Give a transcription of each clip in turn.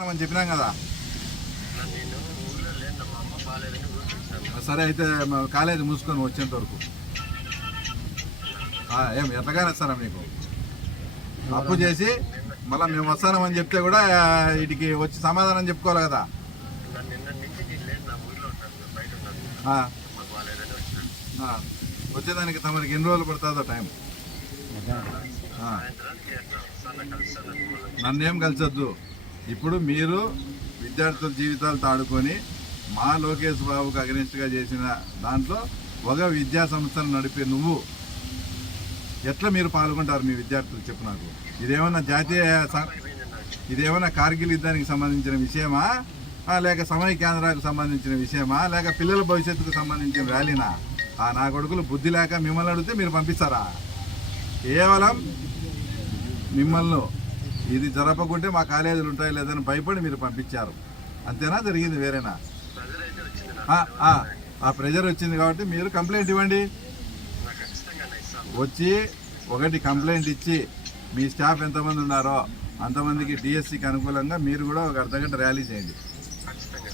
మనం చెప్పినాం కదా. సరే అయితే కాలేజీ మూసుకొని వచ్చేంత వరకు ఏం ఎట్లాగానే వస్తారా మీకు అప్పు చేసి మళ్ళీ మేము వస్తామని చెప్తే కూడా వీటికి వచ్చి సమాధానం చెప్పుకోవాలి కదా. వచ్చేదానికి తమరికి ఎన్ని రోజులు పడుతుందో టైం? నన్నేం కలిసొద్దు. ఇప్పుడు మీరు విద్యార్థుల జీవితాలతో ఆడుకొని మా లోకేష్ బాబుకు అగెనిస్ట్గా చేసిన దాంట్లో ఒక విద్యా సంస్థను నడిపే నువ్వు ఎట్లా మీరు పాల్గొంటారు మీ విద్యార్థులు చెప్పు నాకు. ఇదేమన్నా కార్గిల్ యుద్ధానికి సంబంధించిన విషయమా, లేక సమయ కేంద్రాలకు సంబంధించిన విషయమా, లేక పిల్లల భవిష్యత్తుకు సంబంధించిన ర్యాలీనా? నా కొడుకులు బుద్ధి లేక మిమ్మల్ని అడిగితే మీరు పంపిస్తారా? కేవలం మిమ్మల్ని ఇది జరపకుంటే మా కాలేజీలు ఉంటాయి లేదని భయపడి మీరు పంపించారు. అంతేనా జరిగింది? వేరేనా? ఆ ప్రెజర్ వచ్చింది కాబట్టి మీరు కంప్లైంట్ ఇవ్వండి. వచ్చి ఒకటి కంప్లైంట్ ఇచ్చి మీ స్టాఫ్ ఎంతమంది ఉన్నారో అంతమందికి డిఎస్సికి అనుకూలంగా మీరు కూడా ఒక అర్ధగంట ర్యాలీ చేయండి.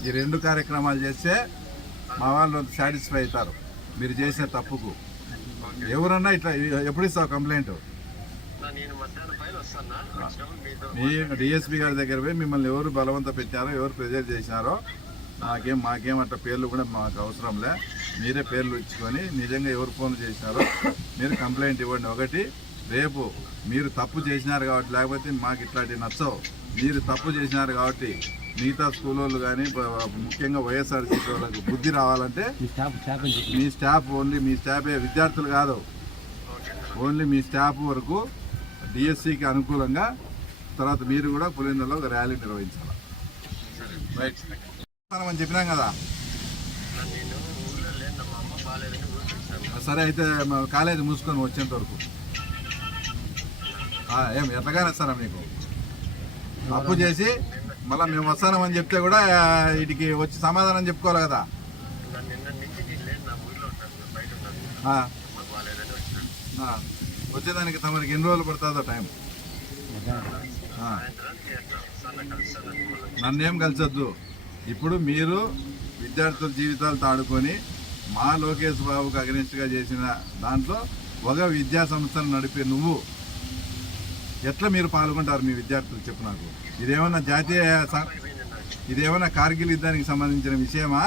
ఈ రెండు కార్యక్రమాలు చేస్తే మా వాళ్ళు సాటిస్ఫై అవుతారు మీరు చేసిన తప్పుకు. ఎవరన్నా ఇట్లా ఎప్పుడు ఇస్తావు కంప్లైంట్? మీ డిఎస్పీ గారి దగ్గర పోయి మిమ్మల్ని ఎవరు బలవంత పెట్టారో, ఎవరు ప్రెజర్ చేశారో మాకేం అట్లా పేర్లు కూడా మాకు అవసరంలే. మీరే పేర్లు ఇచ్చుకొని నిజంగా ఎవరు ఫోన్ చేసినారో మీరు కంప్లైంట్ ఇవ్వండి. ఒకటి, రేపు మీరు తప్పు చేసినారు కాబట్టి, లేకపోతే మాకు ఇట్లాంటివి నచ్చవు. మీరు తప్పు చేసినారు కాబట్టి మిగతా స్కూల్ వాళ్ళు కానీ ముఖ్యంగా వైఎస్ఆర్సీపీ వాళ్ళకి బుద్ధి రావాలంటే మీ స్టాఫ్ ఓన్లీ మీ స్టాఫే, విద్యార్థులు కాదు, ఓన్లీ మీ స్టాఫ్ వరకు డిఎస్సికి అనుకూలంగా తర్వాత మీరు కూడా పులిందలో ఒక ర్యాలీ నిర్వహించాలి. రైట్ అని చెప్పినాం కదా. సరే అయితే కాలేజీ మూసుకొని వచ్చేంత వరకు ఏం ఎట్లాగానే వస్తారా మీకు అప్పు చేసి మళ్ళీ మేము వస్తామని చెప్తే కూడా వీటికి వచ్చి సమాధానం చెప్పుకోవాలి కదా. వచ్చేదానికి తమరికి ఎన్ని రోజులు పడుతుందో టైం? నన్నేం కలిసొద్దు. ఇప్పుడు మీరు విద్యార్థుల జీవితాలతో ఆడుకొని మా లోకేష్ బాబుకు అగెనిస్ట్గా చేసిన దాంట్లో ఒక విద్యా సంస్థను నడిపే నువ్వు ఎట్లా మీరు పాల్గొంటారు మీ విద్యార్థులు చెప్పు నాకు. ఇదేమన్నా కార్గిల్ యుద్ధానికి సంబంధించిన విషయమా,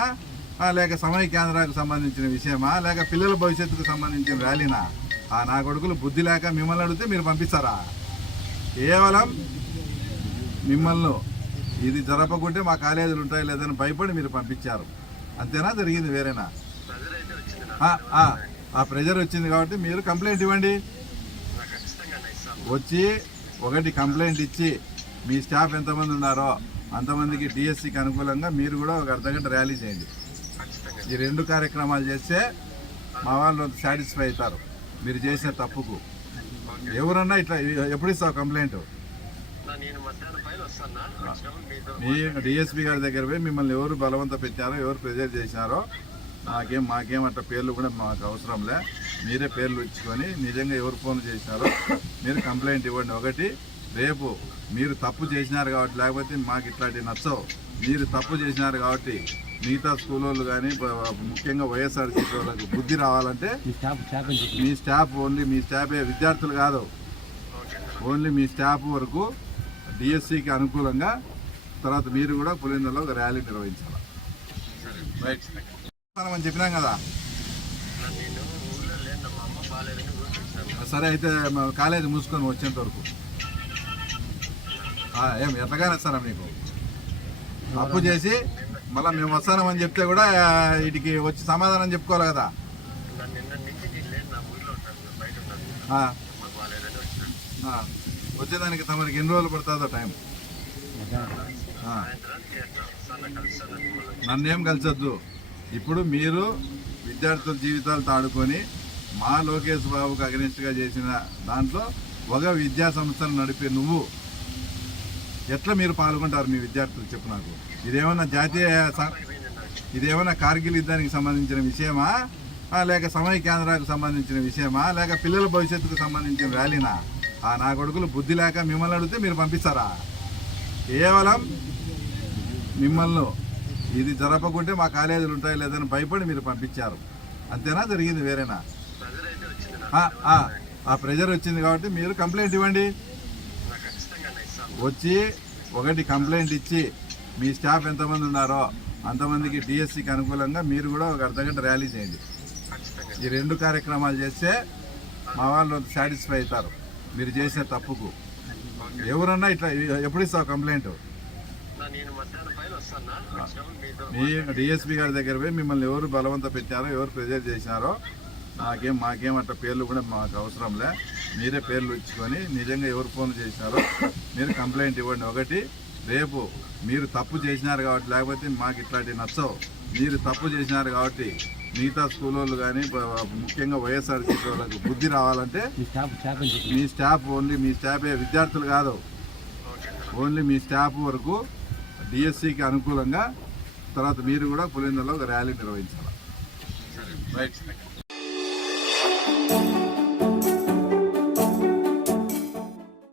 లేక సమయ కేంద్రాలకు సంబంధించిన విషయమా, లేక పిల్లల భవిష్యత్తుకు సంబంధించిన ర్యాలీనా? నా కొడుకులు బుద్ధి లేక మిమ్మల్ని అడిగితే మీరు పంపిస్తారా? కేవలం మిమ్మల్ని ఇది జరపకుంటే మా కాలేజీలు ఉంటాయి లేదని భయపడి మీరు పంపించారు. అంతేనా జరిగింది? వేరేనా? ఆ ప్రెజర్ వచ్చింది కాబట్టి మీరు కంప్లైంట్ ఇవ్వండి. వచ్చి ఒకటి కంప్లైంట్ ఇచ్చి మీ స్టాఫ్ ఎంతమంది ఉన్నారో అంతమందికి డిఎస్సికి అనుకూలంగా మీరు కూడా ఒక అర్ధగంట ర్యాలీ చేయండి. ఈ రెండు కార్యక్రమాలు చేస్తే మా వాళ్ళు సాటిస్ఫై అవుతారు మీరు చేసిన తప్పుకు. ఎవరన్నా ఇట్లా ఎప్పుడు ఇస్తావు కంప్లైంట్? మీ డిఎస్పీ గారి దగ్గర పోయి మిమ్మల్ని ఎవరు బలవంత పెట్టారో, ఎవరు ప్రెజర్ చేశారో మాకేం అట్లా పేర్లు కూడా మాకు అవసరంలే. మీరే పేర్లు ఇచ్చుకొని నిజంగా ఎవరు ఫోన్ చేసినారో మీరు కంప్లైంట్ ఇవ్వండి. ఒకటి, రేపు మీరు తప్పు చేసినారు కాబట్టి, లేకపోతే మాకు ఇట్లాంటివి నచ్చవు. మీరు తప్పు చేసినారు కాబట్టి మిగతా స్కూల్ వాళ్ళు కానీ ముఖ్యంగా వైఎస్ఆర్సీపీ వాళ్ళకి బుద్ధి రావాలంటే మీ స్టాఫ్ ఓన్లీ మీ స్టాఫే, విద్యార్థులు కాదు, ఓన్లీ మీ స్టాఫ్ వరకు డిఎస్సికి అనుకూలంగా తర్వాత మీరు కూడా పులిందలో ఒక ర్యాలీ నిర్వహించాలి. రైట్ అని చెప్పినాం కదా. సరే అయితే కాలేజీ మూసుకొని వచ్చేంత వరకు ఏం ఎట్లాగానే వస్తారా మీకు అప్పు చేసి మళ్ళీ మేము వస్తామని చెప్తే కూడా వీటికి వచ్చి సమాధానం చెప్పుకోవాలి కదా. వచ్చేదానికి తమరికి ఎన్ని రోజులు పడుతుందో టైం? నన్నేం కలిసొద్దు. ఇప్పుడు మీరు విద్యార్థుల జీవితాలతో ఆడుకొని మా లోకేష్ బాబుకు అగెనిస్ట్గా చేసిన దాంట్లో ఒక విద్యా సంస్థను నడిపే నువ్వు ఎట్లా మీరు పాల్గొంటారు మీ విద్యార్థులు చెప్పు నాకు. ఇదేమన్నా కార్గిల్ యుద్ధానికి సంబంధించిన విషయమా, లేక సమయ కేంద్రాలకు సంబంధించిన విషయమా, లేక పిల్లల భవిష్యత్తుకు సంబంధించిన ర్యాలీనా? నా కొడుకులు బుద్ధి లేక మిమ్మల్ని అడిగితే మీరు పంపిస్తారా? కేవలం మిమ్మల్ని ఇది జరపకుంటే మా కాలేజీలు ఉంటాయి లేదని భయపడి మీరు పంపించారు. అంతేనా, జరిగింది వేరేనా? ఆ ప్రెజర్ వచ్చింది కాబట్టి మీరు కంప్లైంట్ ఇవ్వండి. వచ్చి ఒకటి కంప్లైంట్ ఇచ్చి మీ స్టాఫ్ ఎంతమంది ఉన్నారో అంతమందికి డిఎస్సికి అనుకూలంగా మీరు కూడా ఒక అర్ధగంట ర్యాలీ చేయండి. ఈ రెండు కార్యక్రమాలు చేస్తే మా వాళ్ళు సాటిస్ఫై అవుతారు మీరు చేసిన తప్పుకు. ఎవరన్నా ఇట్లా ఎప్పుడు ఇస్తావు కంప్లైంట్? మీ డిఎస్పీ గారి దగ్గర పోయి మిమ్మల్ని ఎవరు బలవంత పెట్టారో, ఎవరు ప్రెజర్ చేసినారో మాకేం అట్లా పేర్లు కూడా మాకు అవసరంలే. మీరే పేర్లు ఇచ్చుకొని నిజంగా ఎవరు ఫోన్ చేసినారో మీరు కంప్లైంట్ ఇవ్వండి. ఒకటి రేపు మీరు తప్పు చేసినారు కాబట్టి, లేకపోతే మాకు ఇట్లాంటివి నచ్చవు. మీరు తప్పు చేసినారు కాబట్టి మిగతా స్కూల్ వాళ్ళు కానీ ముఖ్యంగా వైఎస్ఆర్సీపీ వాళ్ళకి బుద్ధి రావాలంటే మీ స్టాఫ్ ఓన్లీ మీ స్టాఫే, విద్యార్థులు కాదు, ఓన్లీ మీ స్టాఫ్ వరకు డిఎస్సికి అనుకూలంగా తర్వాత మీరు కూడా పులిందలో ఒక ర్యాలీ నిర్వహించాలి. రైట్.